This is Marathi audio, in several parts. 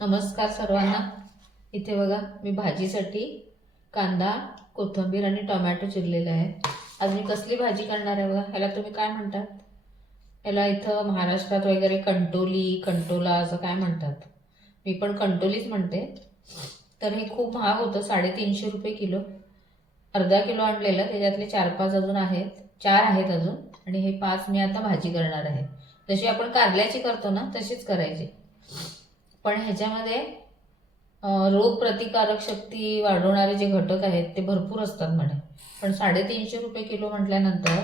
नमस्कार सर्वांना। इथे बघा मी भाजीसाठी कांदा, कोथिंबीर आणि टोमॅटो चिरलेले आहे। आज मी कसली भाजी करणार आहे बघा। ह्याला तुम्ही काय म्हणतात? ह्याला इथं महाराष्ट्रात वगैरे कंटोली, कंटोला असं काय म्हणतात। मी पण कंटोलीच म्हणते। तर हे खूप महाग होतं, 350 रुपये किलो। अर्धा किलो आणलेलं, त्याच्यातले 4-5 अजून आहेत, 4 आहेत अजून, आणि हे 5 मी आता भाजी करणार आहे। जशी आपण कारल्याची करतो ना तशीच करायची, पण ह्याच्यामध्ये रोग प्रतिकारक शक्ती वाढवणारे जे घटक आहेत ते भरपूर असतात म्हणे। पण 350 रुपये किलो म्हटल्यानंतर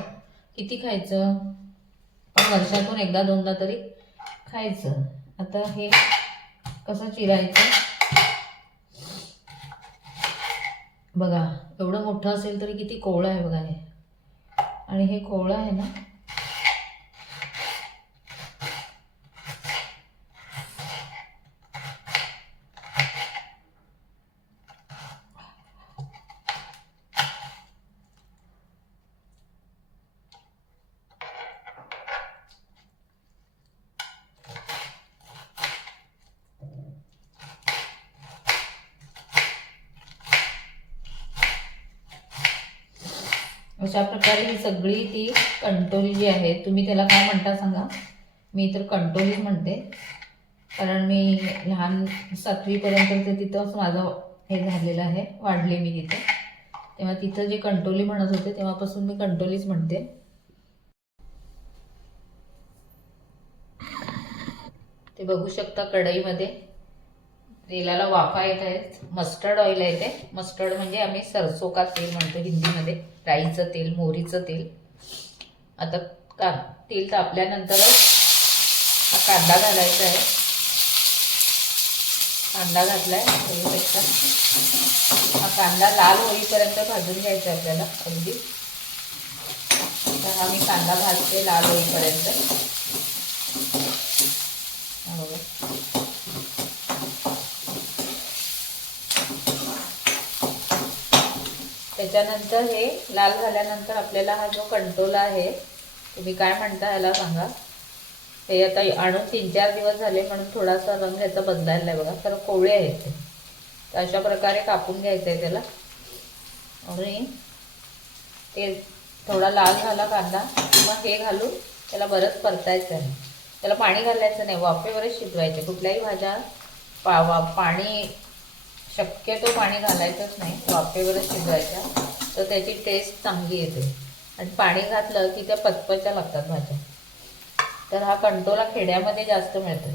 किती खायचं? पण वर्षातून एकदा दोनदा तरी खायचं। आता हे कसं चिरायचं बघा। एवढं मोठं असेल तरी किती कोवळं आहे बघा हे, आणि हे कोवळं आहे ना, अशा प्रकारे ही सगळी ती कंटोली जी आहे, तुम्ही त्याला काय म्हणता सांगा। मी तर कंटोलीच म्हणते, कारण मी लहान 7वी पर्यंत ते तिथंच माझं हे झालेलं आहे, वाढले मी तिथे। तेव्हा तिथं जे कंटोली म्हणत होते तेव्हापासून मी कंटोलीच म्हणते। ते बघू शकता कढईमध्ये तेलाला वाफा येत आहेत। मस्टर्ड ऑइल आहे ते। मस्टर्ड म्हणजे आम्ही सरसो का तेल म्हणतो हिंदीमध्ये, राईचं तेल, मोहरीचं तेल। आता तेल तापल्यानंतर हा कांदा घालायचा आहे। कांदा घातलाय, बघू शकता। हा कांदा लाल होईपर्यंत भाजून घ्यायचा आपल्याला अगदी। तर आम्ही कांदा भाजते लाल होईपर्यंत। त्याच्यानंतर हे लाल झाल्यानंतर आपल्याला हा जो कंटोला आहे, तुम्ही काय म्हणता ह्याला सांगा। ते आता आणून 3-4 दिवस झाले म्हणून थोडासा रंग ह्याचा बदलायला आहे बघा, तर कोवळे आहेत ते। तर अशा प्रकारे कापून घ्यायचं आहे त्याला, आणि ते थोडा लाल झाला कांदा मग हे घालून त्याला बरंच परतायचं आहे। त्याला पाणी घालायचं नाही, वाफेवरच शिजवायचे। कुठल्याही भाज्या पाणी शक्यतो पाणी घालायचंच नाही, वाफेवरच शिजवायच्या, तर त्याची टेस्ट चांगली येते। आणि पाणी घातलं की त्या पचपच्या लागतात भाज्या। तर हा कंटोला खेड्यामध्ये जास्त मिळतो।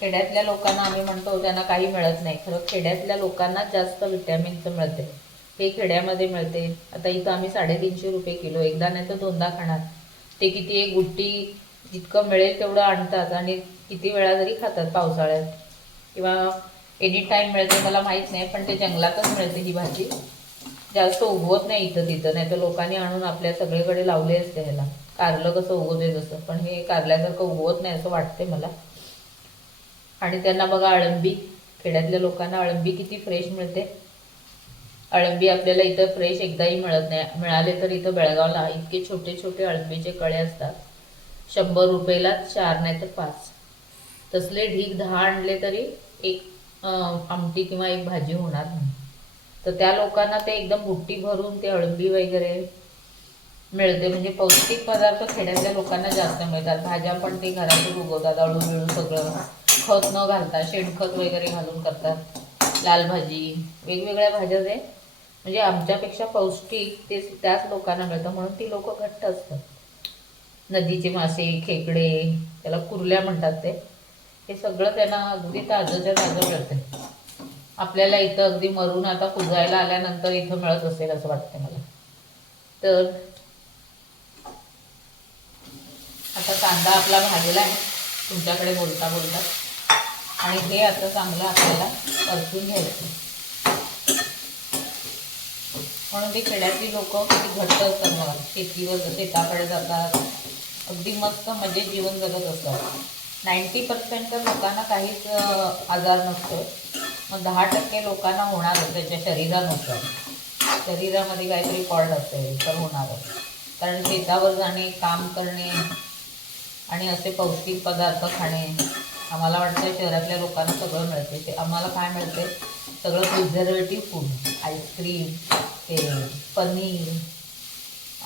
खेड्यातल्या लोकांना आम्ही म्हणतो त्यांना काही मिळत नाही, खरं खेड्यातल्या लोकांना जास्त विटॅमिनचं मिळते, हे खेड्यामध्ये मिळते। आता इथं आम्ही 350 रुपये किलो, एकदा नाही तर दोनदा खाणार। ते किती एक गुट्टी जितकं मिळेल तेवढं आणतात आणि किती वेळा जरी खातात, पावसाळ्यात किंवा एनी टाईम मिळते मला माहीत नाही, पण ते जंगलातच मिळते ही भाजी। जास्त उगवत नाही इथं तिथं, नाही तर लोकांनी आणून आपल्या सगळीकडे लावले असते ह्याला। कारलं कसं उगवते तसं, पण हे कारल्यासारखं उगवत नाही असं वाटते मला। आणि त्यांना बघा अळंबी, खेड्यातल्या लोकांना अळंबी किती फ्रेश मिळते। अळंबी आपल्याला इथं फ्रेश एकदाही मिळत नाही, मिळाले तर इथं बेळगावला इतके छोटे छोटे अळंबीचे कळे असतात, 100 रुपयाला 4 नाही तर 5। तसले ढीग 10 आणले तरी एक आमटी किंवा एक भाजी होणार नाही। तर त्या लोकांना ते एकदम बुट्टी भरून ते अळंबी वगैरे मिळते, म्हणजे पौष्टिक पदार्थ खेड्यातल्या लोकांना जास्त मिळतात। भाज्या पण ते घरातून उगवतात, अळूबिळू सगळं खत न घालता, शेणखत वगैरे घालून करतात। लाल भाजी, वेगवेगळ्या भाज्या ते म्हणजे आमच्यापेक्षा पौष्टिक ते त्याच लोकांना मिळतं, म्हणून ती लोक घट्ट असतात। नदीचे मासे, खेकडे, त्याला कुर्ल्या म्हणतात ते, हे सगळं त्यांना अगदी ताजंच्या ताजं मिळते। आपल्याला इथं अगदी मरून आता कुजायला आल्यानंतर इथं मिळत असेल असं वाटतं मला। तर आता कांदा आपला भाजला आहे तुमच्याकडे बोलता बोलता, आणि हे आता चांगलं आपल्याला परतून घ्यायचं। म्हणून ते खेड्यातली लोक किती घट्ट असतात बघा, शेताकडे जातात, अगदी मस्त मजेत जीवन जगत असतात। 90% तर लोकांना काहीच आजार नसतो, मग 10% लोकांना होणारच त्याच्या शरीरानुसार। शरीरामध्ये काहीतरी फॉल्ट असेल तर होणारच, कारण शेतावर जाणे, काम करणे आणि असे पौष्टिक पदार्थ खाणे आम्हाला वाटतं शहरातल्या लोकांना सगळं मिळते, ते आम्हाला काय मिळते, सगळं प्रिझर्वेटिव्ह फूड, आईस्क्रीम, ते पनीर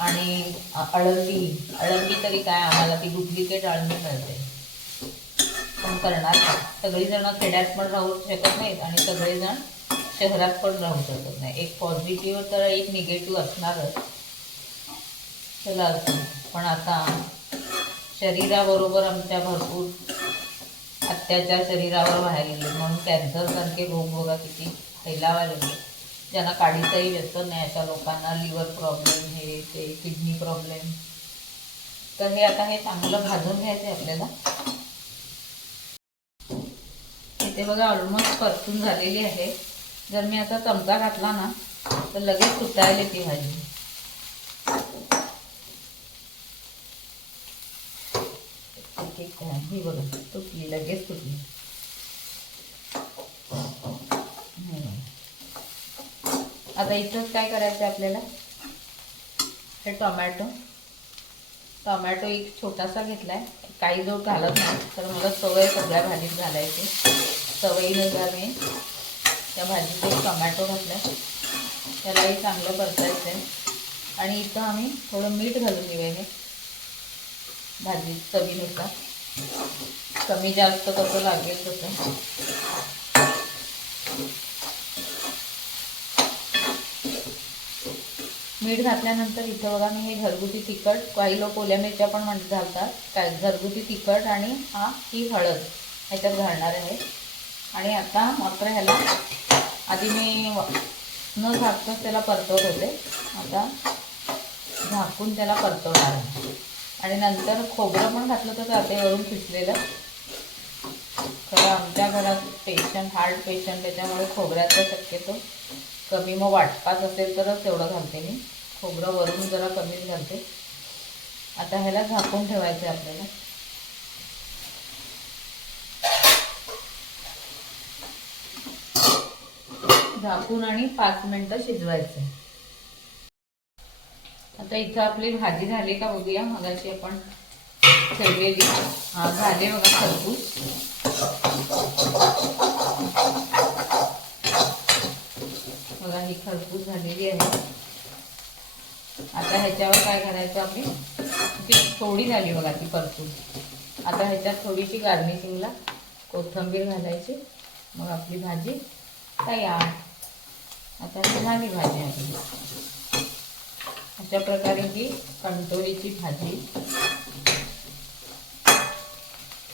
आणि अळंबी तरी काय, आम्हाला ती डुप्लिकेट अळंबी मिळते. पण करणार काय, सगळीजण खेड्यात पण राहू शकत नाहीत आणि सगळेजण शहरात पण राहू शकत नाही. एक पॉझिटिव्ह तर एक निगेटिव्ह असणारच. चला, पण आता शरीराबरोबर आमच्या भरपूर अत्याचार शरीरावर व्हायला लागले, म्हणून कॅन्सरसारखे रोग बघा किती फैलावायला लागले. ज्यांना काडीचंही व्यसन नाही अशा लोकांना लिव्हर प्रॉब्लेम, हे ते किडनी प्रॉब्लेम. तर हे आता हे चांगलं भाजून घ्यायचं आहे आपल्याला. इथे बघा ऑलमोस्ट परतून झालेली आहे. जर मी आता चमचा घातला ना तर लगेच सुटायला ती भाजी. ही बघा तुटली, लगेच तुटली. आता इथंच काय करायचं आपल्याला, हे टोमॅटो एक छोटासा घेतलाय. काही लोक घालत नाही, तर मला सवय सगळ्या भाजीत घालायची. सवयीनुसार मी त्या भाजीत एक टोमॅटो घातलाय. त्यालाही चांगलं परतायचं आहे. आणि इथं आम्ही थोडं मीठ घालून घेऊया भाजीत चवीनुसार. कमी जास्त कसं लागेल तसं. मीठ घातल्यानंतर इथं बघा मी हे घरगुती तिखट, काही लोक ओल्या मिरच्या पण घालतात, काय घरगुती तिखट आणि ही हळद ह्याच्यात घालणार आहे. आणि आता मात्र ह्याला आधी मी न झाकताच त्याला परतवत होते, आता झाकून त्याला परतवणार आहे. आणि नंतर खोबरं पण घातलं तर जाते वरून खिसलेलं. खरं आमच्या घरात पेशंट, हार्ट पेशंट, त्याच्यामुळे खोबऱ्याचा शक्यतो कमी, मग वाटपात असेल तरच तेवढं घालते मी. खोबरं वरून जरा कमीच घालते. आता ह्याला झाकून ठेवायचं आहे आपल्याला. झाकून आणि 5 मिनिटं शिजवायचं. आता इथं आपली भाजी झाली का बघूया. मगाशी आपण ठेवलेली झाले बघा खरपूस. बघा ही खरपूस झालेली आहे. आता ह्याच्यावर काय करायचं, आपली ती थोडी झाली बघा ती परतून. आता ह्याच्यात थोडीशी गार्निशिंगला कोथिंबीर घालायची. मग आपली भाजी तयार. आता ही झाली भाजी आपली. अशा प्रकारे ही कंटोळीची भाजी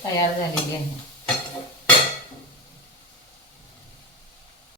तयार झालेली आहे.